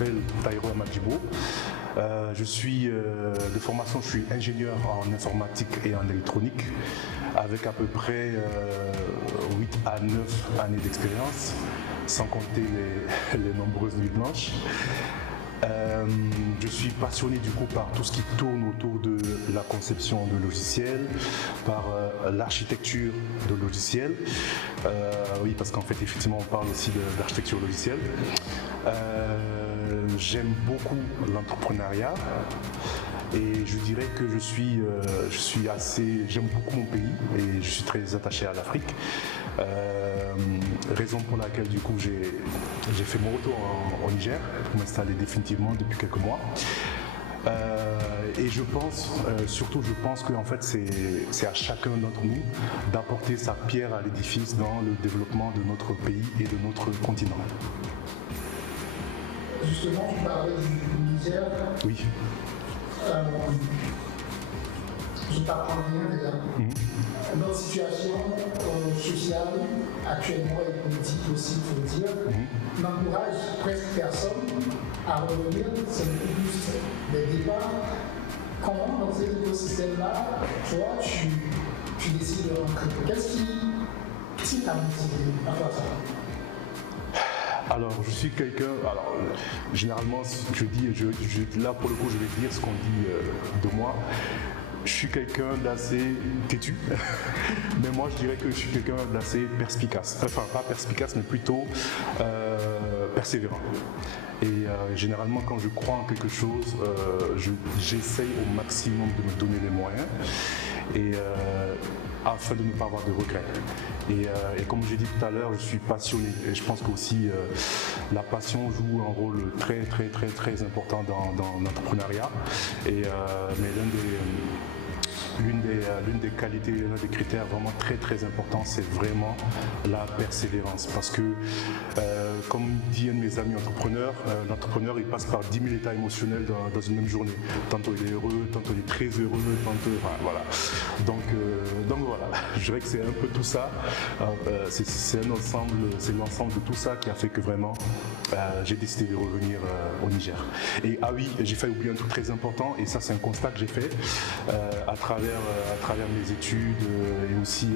m'appelle Taïro Amadjibo. Je suis de formation, je suis ingénieur en informatique et en électronique avec à peu près 8 à 9 années d'expérience, sans compter les nombreuses nuits blanches. Je suis passionné du coup par tout ce qui tourne autour de la conception de logiciels, par l'architecture de logiciels. Oui, parce qu'en fait, effectivement, on parle aussi d'architecture logicielle. J'aime beaucoup l'entrepreneuriat et je dirais que j'aime beaucoup mon pays et je suis très attaché à l'Afrique. Raison pour laquelle du coup j'ai fait mon retour au Niger pour m'installer définitivement depuis quelques mois. Et je pense que en fait c'est à chacun d'entre nous d'apporter sa pierre à l'édifice dans le développement de notre pays et de notre continent. Justement, tu parlais du Niger. Oui. Je t'apprends bien déjà. Notre situation sociale actuellement et politique aussi, il faut le dire, n'encourage presque personne à revenir. C'est beaucoup plus des départs. Comment dans cet écosystème-là, toi, tu décides de rentrer? Qu'est-ce qui t'a motivé à faire ça? Alors, je suis quelqu'un. Alors, généralement, là pour le coup, je vais dire ce qu'on dit de moi. Je suis quelqu'un d'assez têtu, mais moi je dirais que je suis quelqu'un d'assez perspicace. Enfin, pas perspicace, mais plutôt persévérant. Et généralement, quand je crois en quelque chose, j'essaye au maximum de me donner les moyens. Et afin de ne pas avoir de regrets. Et comme j'ai dit tout à l'heure, je suis passionné et je pense que aussi la passion joue un rôle très important dans l'entrepreneuriat. Mais l'une des qualités, l'un des critères vraiment très importants, c'est vraiment la persévérance. Parce que, comme dit un de mes amis entrepreneurs, l'entrepreneur il passe par 10 000 états émotionnels dans une même journée. Tantôt il est heureux, tantôt il est très heureux, tantôt voilà. Donc voilà, je dirais que c'est un peu tout ça. C'est l'ensemble de tout ça qui a fait que vraiment j'ai décidé de revenir au Niger. Et ah oui, j'ai failli oublier un truc très important, et ça c'est un constat que j'ai fait à travers mes études et aussi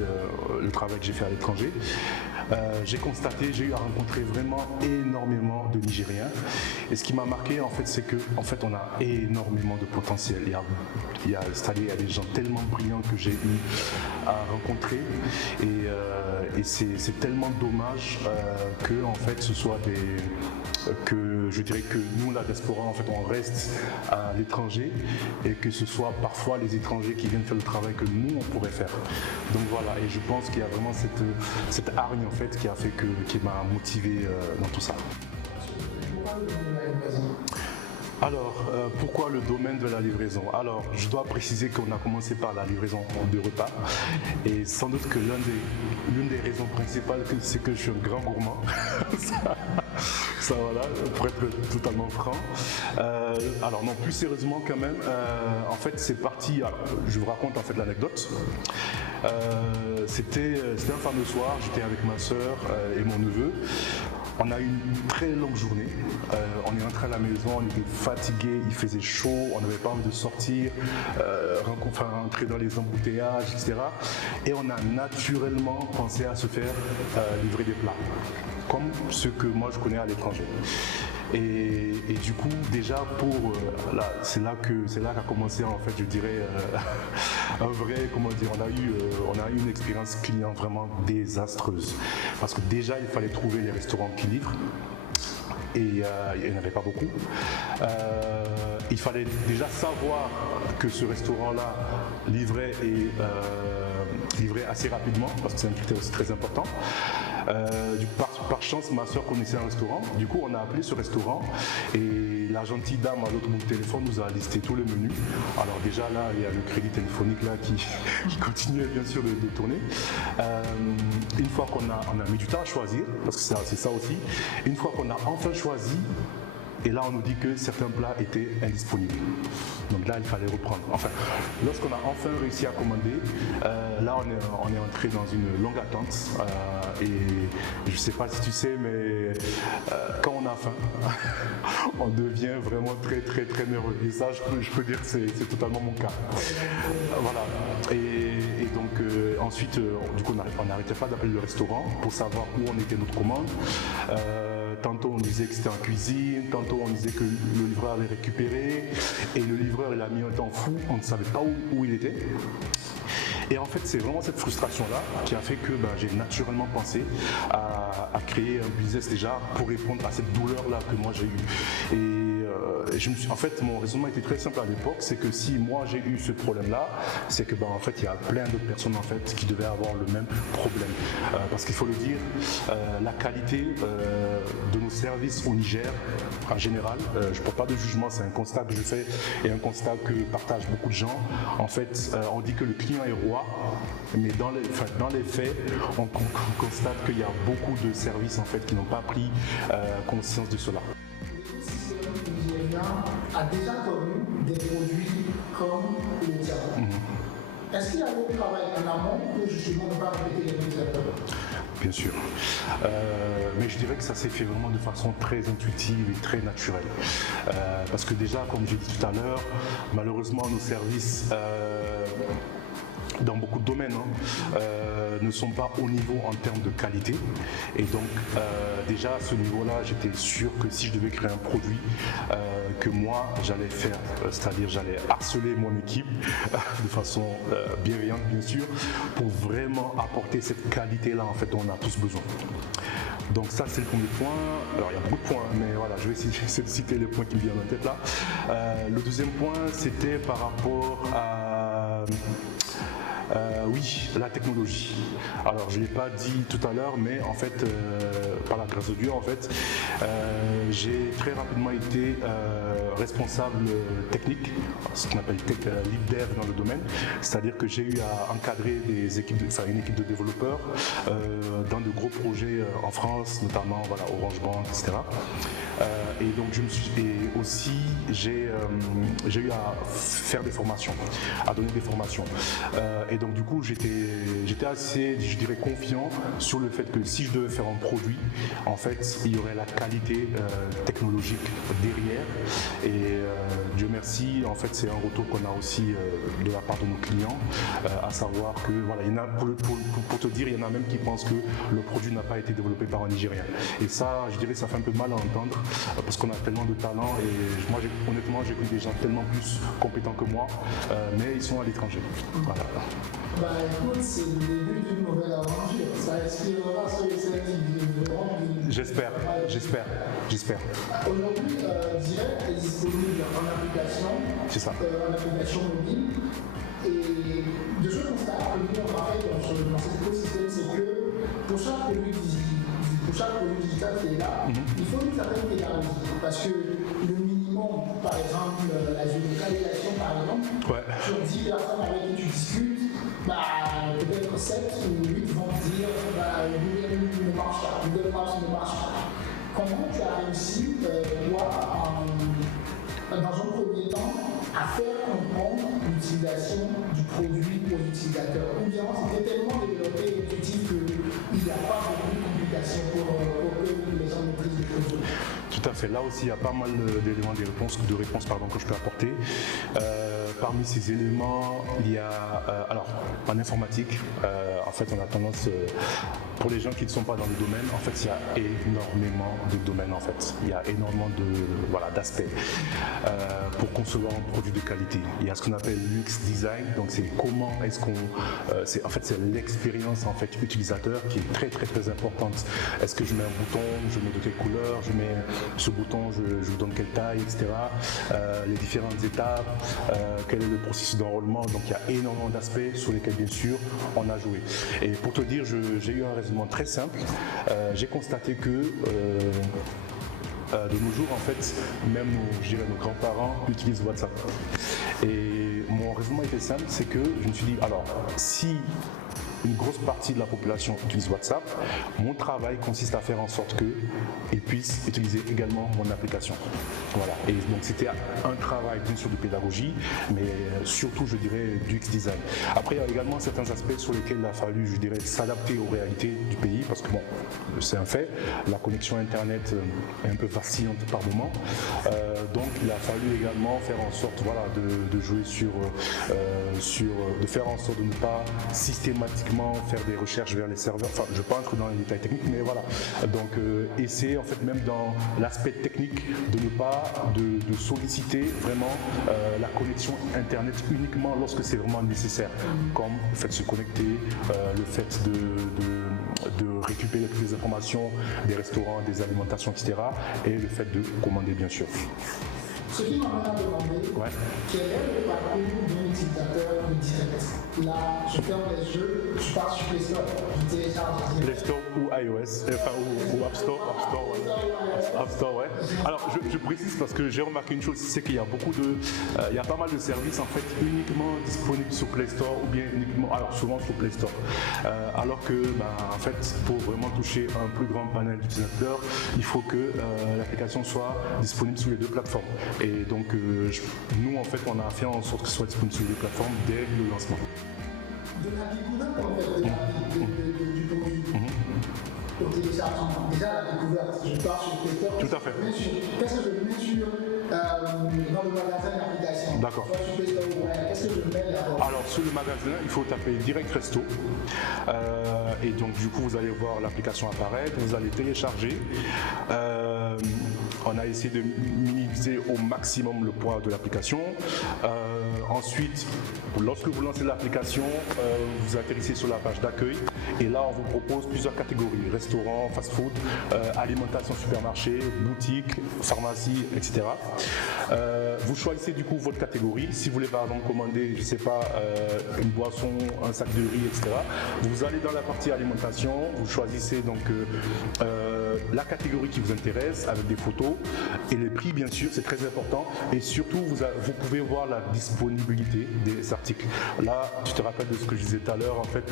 le travail que j'ai fait à l'étranger. J'ai eu à rencontrer vraiment énormément de Nigériens, et ce qui m'a marqué en fait, c'est que on a énormément de potentiel. Il y a des gens tellement brillants que j'ai eu à rencontrer, et c'est tellement dommage que en fait ce soit que je dirais que nous, la diaspora, en fait, on reste à l'étranger, et que ce soit parfois les étrangers qui viennent faire le travail que nous, on pourrait faire. Donc voilà, et je pense qu'il y a vraiment cette hargne, en fait, qui m'a motivé dans tout ça. Alors, pourquoi le domaine de la livraison? Alors, je dois préciser qu'on a commencé par la livraison de repas, et sans doute que l'une des raisons principales, c'est que je suis un grand gourmand. Ça voilà, pour être totalement franc. Alors non, plus sérieusement quand même, en fait c'est parti, alors, je vous raconte en fait l'anecdote. C'était un fameux soir, j'étais avec ma soeur et mon neveu. On a eu une très longue journée, on est rentré à la maison, on était fatigué, il faisait chaud, on n'avait pas envie de sortir, rentrer dans les embouteillages, etc. Et on a naturellement pensé à se faire livrer des plats, comme ceux que moi je connais à l'étranger. Et du coup, déjà c'est là qu'a commencé en fait, je dirais, un vrai, on a eu une expérience client vraiment désastreuse. Parce que déjà, il fallait trouver les restaurants qui livrent. Et il n'y en avait pas beaucoup. Il fallait déjà savoir que ce restaurant-là livrait assez rapidement, parce que c'est un critère aussi très important. Par chance, ma soeur connaissait un restaurant. Du coup, on a appelé ce restaurant, et la gentille dame à l'autre bout du téléphone nous a listé tous les menus. Alors déjà là, il y a le crédit téléphonique là qui continue bien sûr de tourner. Une fois qu'on a mis du temps à choisir, parce que c'est ça aussi, une fois qu'on a enfin choisi, Et là, on nous dit que certains plats étaient indisponibles. Donc là, il fallait reprendre. Enfin, lorsqu'on a enfin réussi à commander, là, on est entré dans une longue attente. Et je ne sais pas si tu sais, mais quand on a faim, on devient vraiment très, très, très nerveux. Et ça, je peux dire que c'est totalement mon cas. Voilà. Et donc, ensuite, du coup, on n'arrêtait pas d'appeler le restaurant pour savoir où en était notre commande. Tantôt on disait que c'était en cuisine, tantôt on disait que le livreur avait récupéré et le livreur il a mis un temps fou, on ne savait pas où il était. Et en fait, c'est vraiment cette frustration-là qui a fait que j'ai naturellement pensé à créer un business déjà pour répondre à cette douleur-là que moi j'ai eue. Et en fait, mon raisonnement était très simple à l'époque, c'est que si moi j'ai eu ce problème-là, c'est que en fait, il y a plein d'autres personnes en fait qui devaient avoir le même problème. Parce qu'il faut le dire, la qualité de nos services au Niger, en général, je ne porte pas de jugement, c'est un constat que je fais et un constat que partagent beaucoup de gens. En fait, on dit que le client est roi, mais dans les faits, on constate qu'il y a beaucoup de services en fait qui n'ont pas pris conscience de cela. A déjà connu des produits comme le diamant. Est-ce qu'il y a un travail en amont pour justement ne pas répéter les mêmes erreurs? Bien sûr. Mais je dirais que ça s'est fait vraiment de façon très intuitive et très naturelle. Parce que déjà, comme j'ai dit tout à l'heure, malheureusement nos services dans beaucoup de domaines ne sont pas au niveau en termes de qualité, et donc déjà à ce niveau-là j'étais sûr que si je devais créer un produit que moi j'allais faire, c'est-à-dire j'allais harceler mon équipe de façon bienveillante bien sûr, pour vraiment apporter cette qualité-là en fait dont on a tous besoin. Donc ça c'est le premier point. Alors il y a beaucoup de points, mais voilà, je vais essayer de citer les points qui me viennent en tête là. Le deuxième point c'était par rapport à oui, la technologie. Alors je ne l'ai pas dit tout à l'heure, mais en fait, par la grâce de Dieu, en fait, j'ai très rapidement été responsable technique, ce qu'on appelle lead dev dans le domaine, c'est-à-dire que j'ai eu à encadrer une équipe de développeurs dans de gros projets en France, notamment Orange Bank, etc. Et donc j'ai eu à faire des formations, à donner des formations. Et donc du coup j'étais assez, je dirais, confiant sur le fait que si je devais faire un produit, en fait il y aurait la qualité technologique derrière. Et Dieu merci, en fait c'est un retour qu'on a aussi de la part de nos clients, à savoir que il y en a, pour te dire, il y en a même qui pensent que le produit n'a pas été développé par un Nigérien. Et ça, je dirais, ça fait un peu mal à entendre parce qu'on a tellement de talent et moi honnêtement j'ai vu des gens tellement plus compétents que moi, mais ils sont à l'étranger. Voilà. Écoute, c'est le début d'une nouvelle aventure. Ça inspirera ceux et celles qui viendront. J'espère. Aujourd'hui, Direct est disponible en application, en application mobile. Et de ce constat que nous on a fait dans cet écosystème, c'est que pour chaque produit digital qui est là, il faut une certaine pédagogie. Parce que le minimum, par exemple, la géolocalisation, par exemple, sur 10 personnes avec qui tu discutes, peut-être 7 ou 8 vont dire Google ne marche pas, Google Maps ne marche pas. Comment tu as réussi, toi, dans un premier temps, à faire comprendre l'utilisation du produit aux utilisateurs? Ou bien c'était tellement développé et intuitif qu'il n'y a pas beaucoup de complications pour que les gens maîtrisent le produit? Tout à fait. Là aussi, il y a pas mal d'éléments de réponse que je peux apporter. Parmi ces éléments, il y a, alors, en informatique, en fait, on a tendance, pour les gens qui ne sont pas dans le domaine, en fait, il y a énormément de domaines, en fait. Il y a énormément d'aspects pour concevoir un produit de qualité. Il y a ce qu'on appelle l'UX design, donc c'est comment est-ce qu'on, en fait, c'est l'expérience, en fait, utilisateur qui est très, très, très importante. Est-ce que je mets un bouton, je mets de quelle couleur, je mets ce bouton, je vous donne quelle taille, etc. Les différentes étapes, quel est le processus d'enrôlement. Donc il y a énormément d'aspects sur lesquels bien sûr on a joué. Et pour te dire, j'ai eu un raisonnement très simple. J'ai constaté que de nos jours, en fait, même nos grands-parents utilisent WhatsApp. Et mon raisonnement était simple, c'est que je me suis dit, alors, si une grosse partie de la population utilise WhatsApp. Mon travail consiste à faire en sorte qu'ils puissent utiliser également mon application. Voilà. Et donc c'était un travail bien sûr de pédagogie, mais surtout je dirais du X-Design. Après il y a également certains aspects sur lesquels il a fallu, je dirais, s'adapter aux réalités du pays, parce que bon, c'est un fait, la connexion internet est un peu vacillante par moment. Donc il a fallu également faire en sorte, voilà, de jouer de faire en sorte de ne pas systématiquement faire des recherches vers les serveurs. Enfin, je ne vais pas entrer dans les détails techniques, mais voilà. Donc essayer en fait même dans l'aspect technique de ne pas de solliciter vraiment la connexion internet uniquement lorsque c'est vraiment nécessaire, comme le fait de se connecter, le fait de récupérer toutes les informations des restaurants, des alimentations, etc. et le fait de commander bien sûr. Ce qui m'amène à demander quel est le parcours d'un utilisateur de direct. Là, je ferme les jeux, je pars sur Play Store, je télécharge. Play Store ou iOS, enfin ou App Store, App Store, ouais. Alors je précise parce que j'ai remarqué une chose, c'est qu'il y a il y a pas mal de services en fait uniquement disponibles sur Play Store ou bien uniquement, alors souvent sur Play Store. Alors que en fait pour vraiment toucher un plus grand panel d'utilisateurs, il faut que l'application soit disponible sur les deux plateformes. Et donc nous en fait on a fait en sorte que ce soit disponible sur les deux plateformes dès le lancement. De la découverte en fait du produit au téléchargement. Déjà la découverte, je pars sur Play Store. Tout à fait. Qu'est-ce que je mets sur dans le magasin d'application? D'accord. Sur Play Store, qu'est-ce que je mets d'abord? Alors sur le magasin, il faut taper Direct Resto. Et donc du coup vous allez voir l'application apparaître, vous allez télécharger. On a essayé de minimiser au maximum le poids de l'application. Ensuite, lorsque vous lancez l'application, vous atterrissez sur la page d'accueil et là on vous propose plusieurs catégories: restaurant, fast-food, alimentation, supermarché, boutique, pharmacie, etc. Vous choisissez du coup votre catégorie. Si vous voulez par exemple commander, je sais pas, une boisson, un sac de riz, etc. Vous allez dans la partie alimentation, vous choisissez donc la catégorie qui vous intéresse avec des photos et les prix bien sûr, c'est très important, et surtout vous pouvez voir la disponibilité des articles. Là, tu te rappelles de ce que je disais tout à l'heure, en fait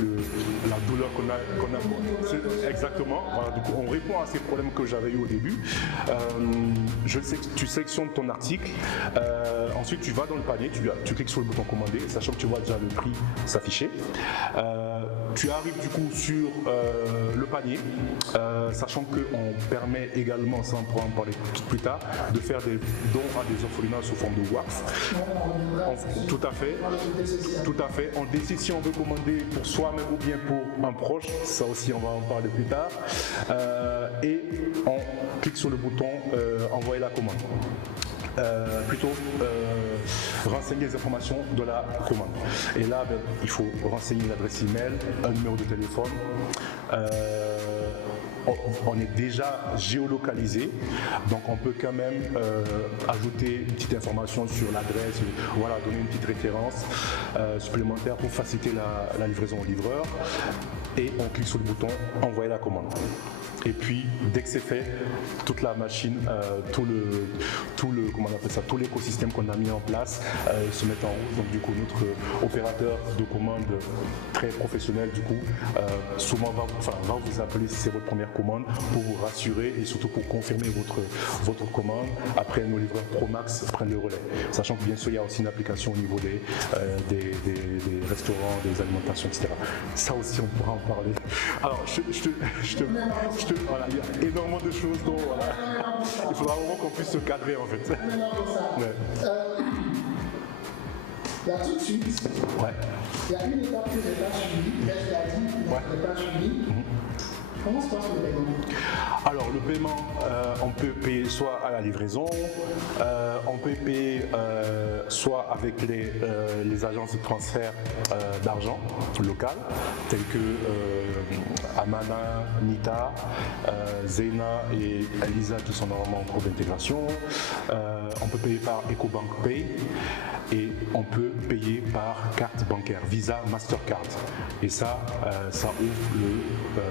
la douleur qu'on a exactement. Voilà, donc on répond à ces problèmes que j'avais eu au début. Tu sélectionnes ton article, ensuite tu vas dans le panier, tu cliques sur le bouton commander, sachant que tu vois déjà le prix s'afficher. Tu arrives du coup sur le panier, sachant qu'on permet également, ça on pourra en parler plus tard, de faire des dons à des orphelinats sous forme de WACF. Tout à fait. On décide si on veut commander pour soi-même ou bien pour un proche, ça aussi on va en parler plus tard. Et on clique sur le bouton envoyer la commande. Renseigner les informations de la commande. Et là, il faut renseigner l'adresse email, un numéro de téléphone. On est déjà géolocalisé, donc on peut quand même ajouter une petite information sur l'adresse, voilà, donner une petite référence supplémentaire pour faciliter la livraison au livreur. Et on clique sur le bouton envoyer la commande. Et puis dès que c'est fait, toute la machine, tout l'écosystème qu'on a mis en place se met en route. Donc du coup notre opérateur de commande très professionnel du coup souvent va vous appeler si c'est votre première commande pour vous rassurer et surtout pour confirmer votre commande. Après nos livreurs Pro Max prennent le relais. Sachant que bien sûr il y a aussi une application au niveau des restaurants, des alimentations, etc. Ça aussi on pourra en parler. Alors voilà, il y a énormément de choses dont voilà, il faudra vraiment qu'on puisse se cadrer en fait. Ouais. Là tout de suite, il y a une étape que je n'ai pas suivie, là je l'ai dit, je n'ai pas suivie. Comment se passe le paiement? Alors le paiement, on peut payer soit à la livraison, on peut payer soit avec les agences de transfert d'argent locales, telles que Amana, Nita, Zena et Elisa qui sont normalement en cours d'intégration. On peut payer par EcoBank Pay et on peut payer par carte bancaire, Visa, Mastercard. Et ça ouvre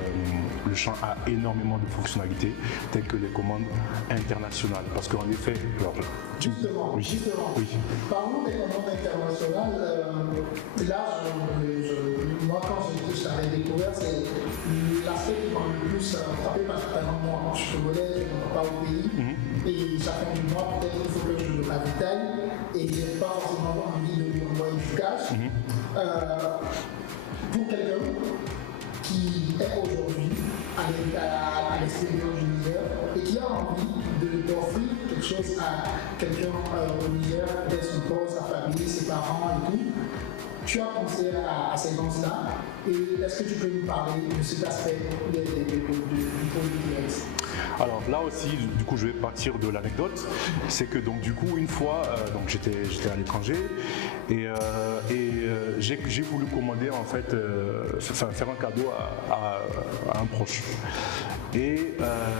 le champ a énormément de fonctionnalités, telles que les commandes internationales. Parce qu'en effet, alors, Justement, oui. Parlons des commandes internationales. Là, moi, quand je l'avais découvert, c'est l'aspect qui m'a le plus frappé parce que moi, je suis congolais, je ne vais pas au pays, et ça fait du mois, peut-être qu'il faut que je le ravitaille, et je n'ai pas forcément envie de lui envoyer du cash. Pour quelqu'un qui est aujourd'hui à l'extérieur du Niger et qui a envie d'offrir quelque chose à quelqu'un au Niger, peut-être son corps, sa famille, ses parents et tout, tu as pensé à ces gens-là et est-ce que tu peux nous parler de cet aspect du produit direct? Alors là aussi, du coup, je vais partir de l'anecdote. C'est que donc du coup, une fois, donc j'étais à l'étranger et j'ai voulu commander en fait, faire un cadeau à un proche. Et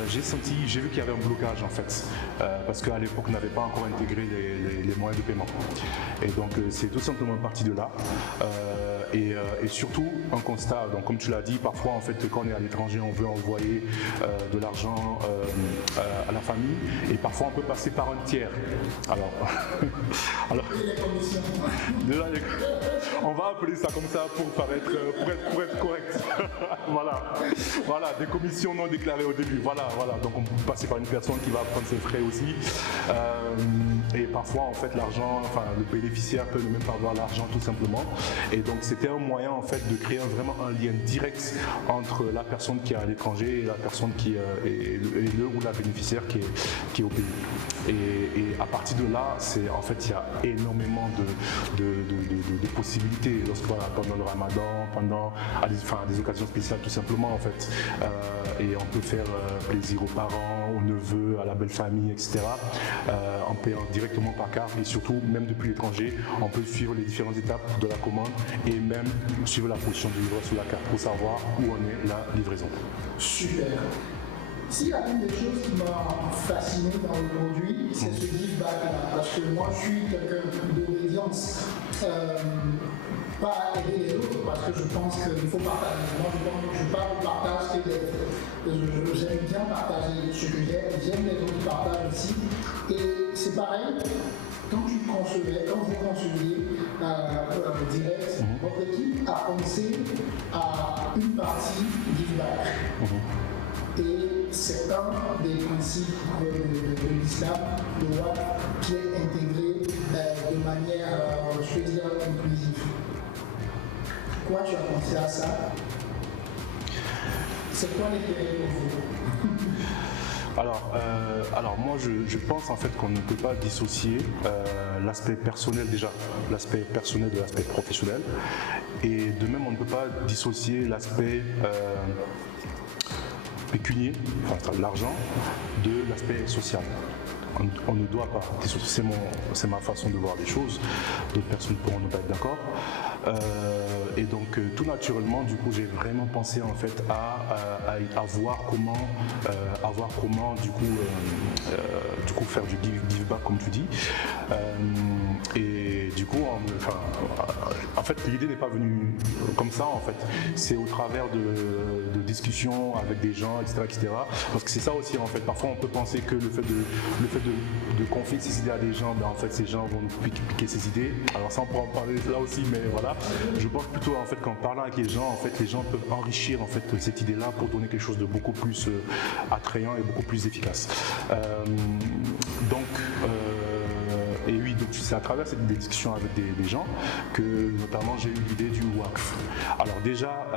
j'ai vu qu'il y avait un blocage en fait, parce qu'à l'époque, on n'avait pas encore intégré les moyens de paiement. Et donc c'est tout simplement parti de là. Et surtout un constat, donc comme tu l'as dit, parfois en fait quand on est à l'étranger on veut envoyer de l'argent à la famille et parfois on peut passer par un tiers. Alors on va appeler ça comme ça pour être correct. voilà, des commissions non déclarées au début. Voilà, donc on peut passer par une personne qui va prendre ses frais aussi. Et parfois en fait l'argent, enfin le bénéficiaire peut ne même pas avoir l'argent tout simplement. Et donc c'était un moyen en fait de créer vraiment un lien direct entre la personne qui est à l'étranger et la personne qui est le ou la bénéficiaire qui est au pays. Et à partir de là, en fait il y a énormément de possibilités pendant le Ramadan, à des occasions spéciales tout simplement en fait. Et on peut faire plaisir aux parents, aux neveux, à la belle famille, etc. En payant directement par carte et surtout même depuis l'étranger, on peut suivre les différentes étapes de la commande et même suivre la position du livreur sur la carte pour savoir où en est la livraison. Super. S'il y a une des choses qui m'a fasciné dans le produit, c'est ce give back là. Parce que moi, je suis quelqu'un d'obédience. Pas aider les autres, parce que je pense qu'il faut partager. Moi, je parle de partage, j'aime bien partager ce que j'aime les autres qui partagent aussi. Et c'est pareil, quand vous conceviez direct, votre équipe a pensé à une partie give back. Et c'est un des principes de l'islam, le WAF, qui est intégré de manière, je veux dire, inclusive. Pourquoi tu as pensé à ça? C'est quoi l'intérêt pour vous? Alors moi je pense en fait qu'on ne peut pas dissocier l'aspect personnel de l'aspect professionnel, et de même on ne peut pas dissocier l'aspect pécunier, enfin l'argent, de l'aspect social. On ne doit pas dissocier, c'est ma façon de voir les choses, d'autres personnes pourront ne pas être d'accord. Et donc tout naturellement, du coup, j'ai vraiment pensé en fait à voir comment du coup faire du give back comme tu dis. Et du coup, en fait, l'idée n'est pas venue comme ça en fait. C'est au travers de discussions avec des gens, etc. Parce que c'est ça aussi en fait. Parfois, on peut penser que le fait de confier ses idées à des gens, en fait, ces gens vont nous piquer ses idées. Alors ça, on pourra en parler là aussi, mais voilà. Je pense plutôt en fait qu'en parlant avec les gens, en fait, les gens peuvent enrichir en fait cette idée-là pour donner quelque chose de beaucoup plus attrayant et beaucoup plus efficace. Et oui, donc c'est à travers des discussions avec des gens que notamment j'ai eu l'idée du WACF. Alors déjà,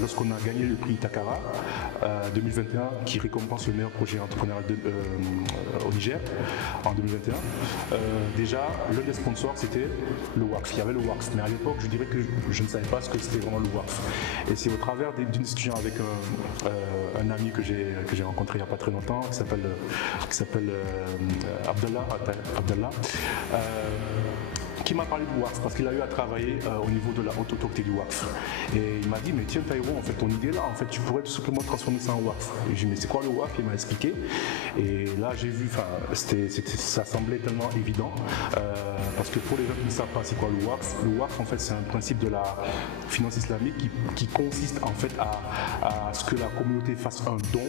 lorsqu'on a gagné le prix Takara 2021, qui récompense le meilleur projet entrepreneurial au Niger en 2021, déjà l'un des sponsors c'était le WACF. Il y avait le WACF, mais à l'époque je dirais que je ne savais pas ce que c'était vraiment le WACF. Et c'est au travers d'une discussion avec un ami que j'ai rencontré il n'y a pas très longtemps, qui s'appelle Abdallah, qui m'a parlé du WACF parce qu'il a eu à travailler au niveau de la haute autorité du WACF. Et il m'a dit, mais tiens Taïro, en fait ton idée là, en fait tu pourrais tout simplement transformer ça en WACF. Et j'ai dit, mais c'est quoi le WACF? Il m'a expliqué. Et là j'ai vu, ça semblait tellement évident parce que pour les gens qui ne savent pas c'est quoi le Waqf en fait c'est un principe de la finance islamique qui consiste en fait à ce que la communauté fasse un don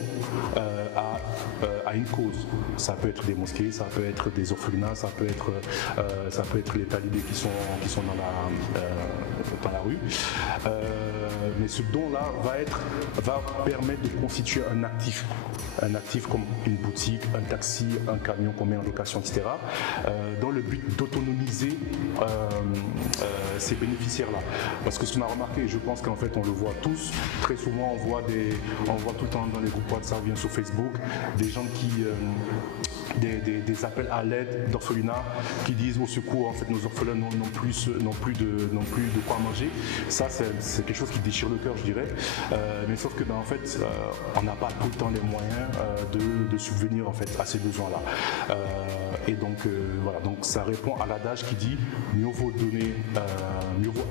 à une cause. Ça peut être des mosquées, ça peut être des orphelinats, ça peut être les talibés qui sont dans la rue. Mais ce don-là va permettre de constituer un actif comme une boutique, un taxi, un camion qu'on met en location, etc. Dans le but d'autonomiser ces bénéficiaires-là. Parce que ce qu'on a remarqué, et je pense qu'en fait on le voit tous, très souvent on voit tout le temps dans les groupes WhatsApp, bien sur Facebook, des gens des appels à l'aide d'orphelinats qui disent au secours, en fait nos orphelins n'ont plus de quoi manger. Ça c'est quelque chose qui déchire le cœur, je dirais. Mais sauf que en fait on n'a pas tout le temps les moyens de subvenir en fait à ces besoins-là. Et donc voilà, donc ça répond à l'adage qui dit mieux vaut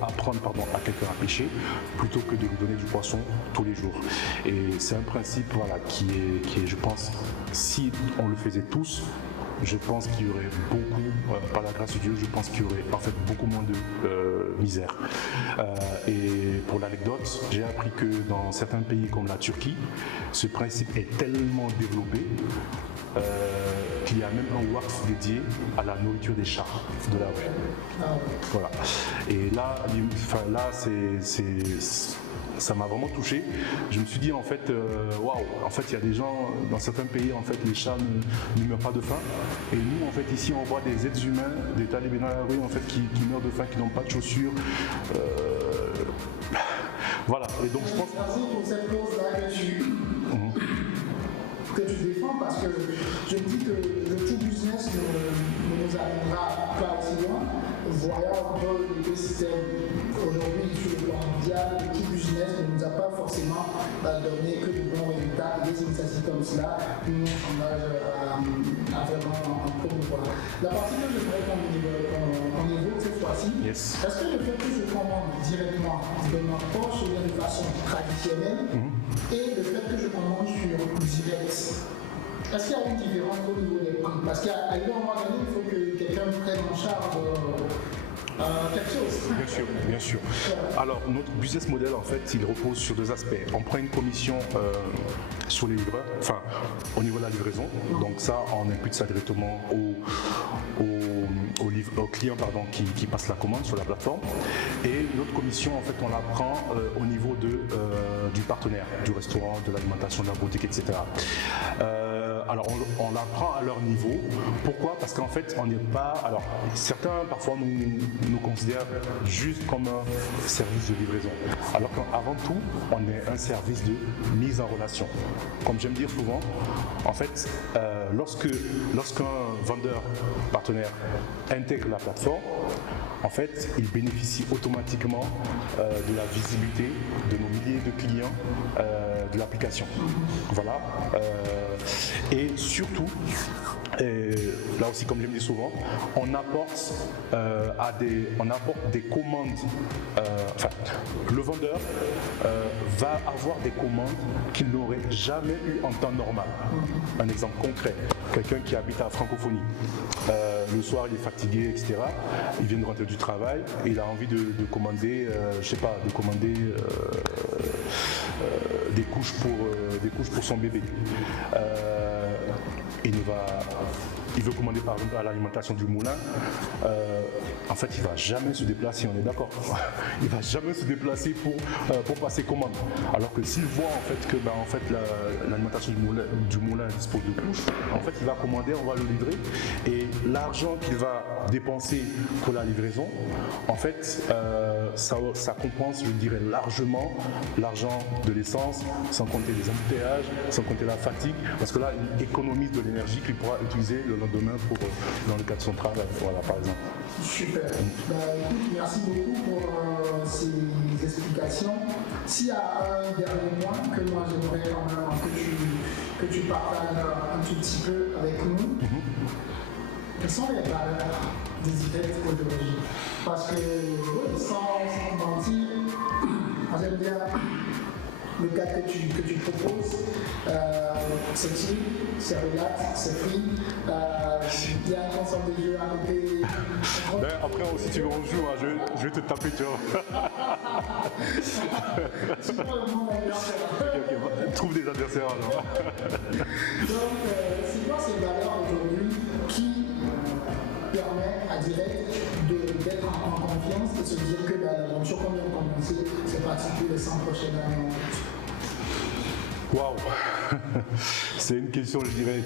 apprendre à quelqu'un à pêcher plutôt que de lui donner du poisson tous les jours. Et c'est un principe voilà qui est je pense, si on le faisait tous, je pense qu'il y aurait beaucoup, par la grâce de Dieu, je pense qu'il y aurait en fait beaucoup moins de misère. Et pour l'anecdote, j'ai appris que dans certains pays comme la Turquie, ce principe est tellement développé qu'il y a même un waqf dédié à la nourriture des chats de la rue. Voilà. Et là ça m'a vraiment touché. Je me suis dit en fait, waouh, en fait il y a des gens dans certains pays en fait les chats ne meurent pas de faim. Et nous en fait ici on voit des êtres humains, des talibés dans la rue en fait qui meurent de faim, qui n'ont pas de chaussures. Voilà. Et donc je pense. Merci pour cette cause-là que tu défends, parce que je me dis que le tout business ne nous amènera pas aussi loin. Voyons un peu l'écosystème aujourd'hui sur le plan mondial, le tout business ne nous a pas forcément donné que de bons résultats. Et des initiatives comme cela, nous on s'engage à vraiment en promouvoir. La partie que je voudrais qu'on évoque cette fois-ci, yes. Est-ce que le fait que je commande directement de ma poche ou de façon traditionnelle et le fait que je commande sur direct, est-ce qu'il y a une différence au niveau des prix? Parce qu'à un moment donné, il faut que quelqu'un prenne en charge quelque chose. Bien sûr. Alors, notre business model, en fait, il repose sur deux aspects. On prend une commission sur les livreurs, enfin, au niveau de la livraison. Donc ça, on impute ça directement au client qui passe la commande sur la plateforme. Et notre commission, en fait, on la prend au niveau du partenaire, du restaurant, de l'alimentation, de la boutique, etc. Alors on la prend à leur niveau. Pourquoi? Parce qu'en fait on n'est pas. Alors certains parfois nous considèrent juste comme un service de livraison. Alors qu'avant tout, on est un service de mise en relation. Comme j'aime dire souvent, en fait, lorsqu'un vendeur partenaire intègre la plateforme, en fait, il bénéficie automatiquement de la visibilité de nos milliers de clients de l'application. Voilà. Et surtout, là aussi, comme je le dis souvent, on apporte des commandes. Le vendeur va avoir des commandes qu'il n'aurait jamais eues en temps normal. Un exemple concret, quelqu'un qui habite à la francophonie. Le soir, il est fatigué, etc. Il vient de rentrer du travail et il a envie de commander, des couches pour son bébé. Il veut commander par exemple à l'alimentation du moulin. En fait, il ne va jamais se déplacer, on est d'accord. Il ne va jamais se déplacer pour passer commande. Alors que s'il voit en fait que l'alimentation du moulin dispose de couches, en fait, il va commander, on va le livrer. Et l'argent qu'il va dépenser pour la livraison, en fait, ça compense, je dirais, largement l'argent de l'essence, sans compter les embouteillages, sans compter la fatigue, parce que là, il économise de l'énergie qu'il pourra utiliser le lendemain dans le cadre de son travail, voilà, par exemple. Super. Écoute, merci beaucoup pour ces explications. S'il y a un dernier point que moi j'aimerais quand même que tu partages un tout petit peu avec nous, quelles sont les valeurs des idées aujourd'hui? Parce que, sans mentir, j'aime bien le cadre que tu proposes. C'est chill, c'est relax, c'est free. Il y a un ensemble de jeux à côté. Ben, après, si tu veux, on joue, hein, je vais te taper, tu vois. Tu prends le bon adversaire. Ok, trouve des adversaires alors. Donc, c'est quoi ces valeurs aujourd'hui qui permet à Direct d'être en confiance et se dire que l'aventure qu'on vient de commencer, c'est parti pour les 100 prochaines années. Waouh. C'est une question, je dirais,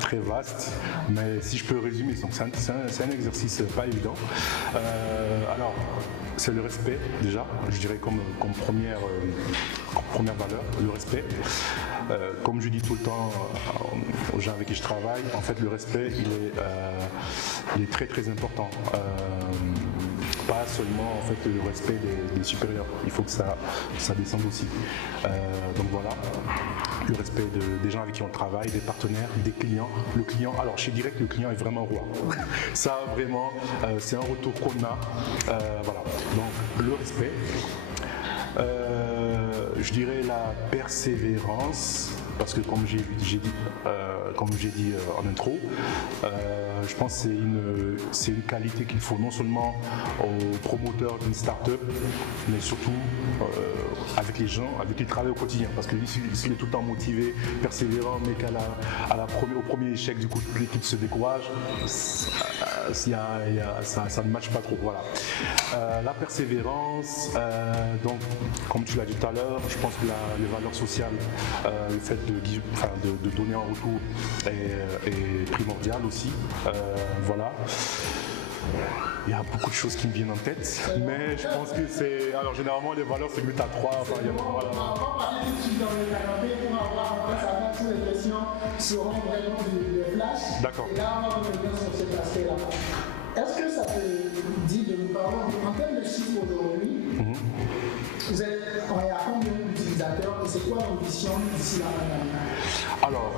très vaste, mais si je peux résumer, donc c'est un exercice pas évident. Alors, c'est le respect déjà, je dirais comme première valeur, le respect. Comme je dis tout le temps aux gens avec qui je travaille, en fait, le respect, il est très très important. Pas seulement en fait le respect des supérieurs, il faut que ça descende aussi. Donc voilà, le respect des gens avec qui on travaille, des partenaires, des clients. Le client, alors chez Direct, le client est vraiment roi. Ça vraiment, c'est un retour qu'on a. Voilà, donc le respect. Je dirais la persévérance, parce que comme j'ai dit en intro, je pense que c'est une qualité qu'il faut non seulement aux promoteurs d'une start-up, mais surtout avec les gens avec qui ils travaillent au quotidien. Parce que s'il est tout le temps motivé, persévérant, mais au premier échec, du coup, l'équipe se décourage, ça ne matche pas trop. Voilà. La persévérance, donc, comme tu l'as dit tout à l'heure, je pense que les valeurs sociales, le fait de donner un retour est primordial aussi. Voilà. Il y a beaucoup de choses qui me viennent en tête, mais je pense que c'est. Alors, généralement, les valeurs se limitent à 3. Enfin, On va parler tout de suite dans le canapé pour avoir en face à tous les questions seront vraiment des flashs. D'accord. Et là, on va revenir sur cet aspect-là. Est-ce que ça te dit de nous parler en termes de chiffres aujourd'hui? Vous êtes à combien d'utilisateurs et c'est quoi l'ambition d'ici la fin de l'année? Alors,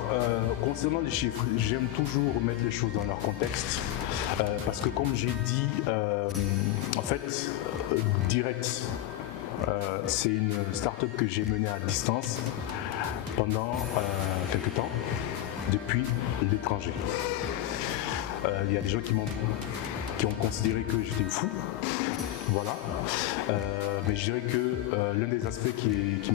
concernant les chiffres, j'aime toujours mettre les choses dans leur contexte parce que comme j'ai dit, en fait, Direct, c'est une start-up que j'ai menée à distance pendant quelques temps, depuis l'étranger. Il y a des gens qui ont considéré que j'étais fou. Voilà. Mais je dirais que l'un des aspects qui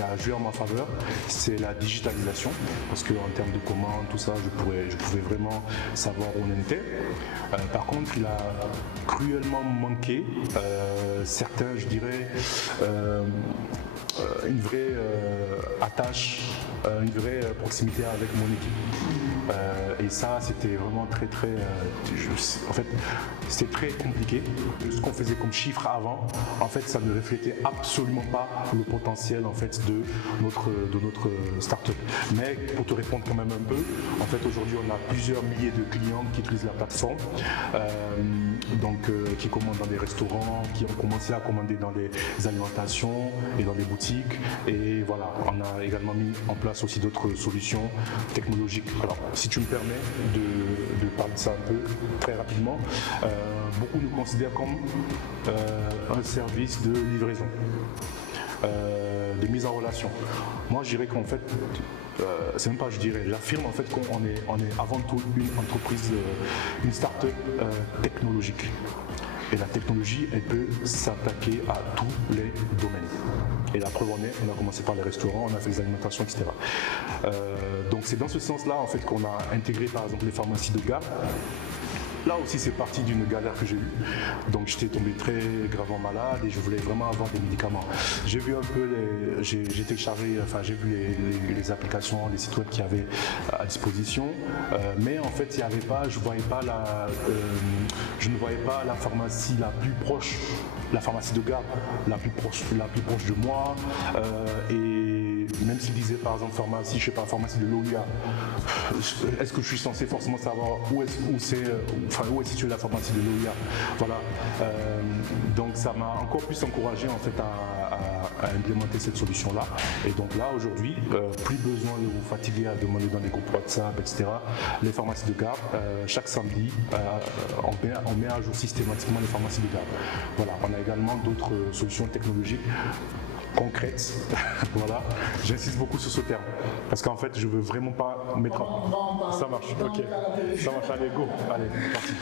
a joué en ma faveur, c'est la digitalisation. Parce qu'en termes de commandes, tout ça, je pouvais vraiment savoir où on était. Par contre, il a cruellement manqué certains, je dirais, une vraie attache, une vraie proximité avec mon équipe. Et ça, c'était vraiment très, en fait, c'était très compliqué. Ce qu'on faisait comme chiffre avant, en fait, ça ne reflétait absolument pas le potentiel en fait de notre start-up. Mais pour te répondre quand même un peu, en fait, aujourd'hui, on a plusieurs milliers de clients qui utilisent la plateforme, qui commandent dans des restaurants, qui ont commencé à commander dans les alimentations et dans les boutiques. Et voilà, on a également mis en place aussi d'autres solutions technologiques. Alors, si tu me permets de parler de ça un peu très rapidement, beaucoup nous considèrent comme un service de livraison, de mise en relation. Moi, je dirais qu'en fait, c'est même pas je dirais, j'affirme en fait qu'on est avant tout une entreprise, une start-up technologique. Et la technologie, elle peut s'attaquer à tous les domaines. Et la preuve en est, on a commencé par les restaurants, on a fait les alimentations, etc. Donc c'est dans ce sens-là en fait qu'on a intégré par exemple les pharmacies de gamme. Là aussi, c'est parti d'une galère que j'ai eue. Donc, j'étais tombé très gravement malade et je voulais vraiment avoir des médicaments. J'ai vu un peu, j'ai téléchargé, enfin, j'ai vu les applications, les sites web qu'il y avait à disposition. Mais en fait, il n'y avait pas, je ne voyais pas la pharmacie la plus proche, la pharmacie de garde la plus proche de moi. Et même s'il disait par exemple pharmacie, je sais pas, pharmacie de l'Olia, est-ce que je suis censé forcément savoir où est située la pharmacie de l'Olia? Voilà. Donc ça m'a encore plus encouragé en fait à implémenter cette solution-là. Et donc là, aujourd'hui, plus besoin de vous fatiguer à demander dans des groupes WhatsApp, etc. Les pharmacies de garde, chaque samedi, on met à jour systématiquement les pharmacies de garde. Voilà, on a également d'autres solutions technologiques concrètes. Voilà, j'insiste beaucoup sur ce terme parce qu'en fait, je veux vraiment pas mettre. Ça marche, ok. Ça marche, allez, go, allez, parti.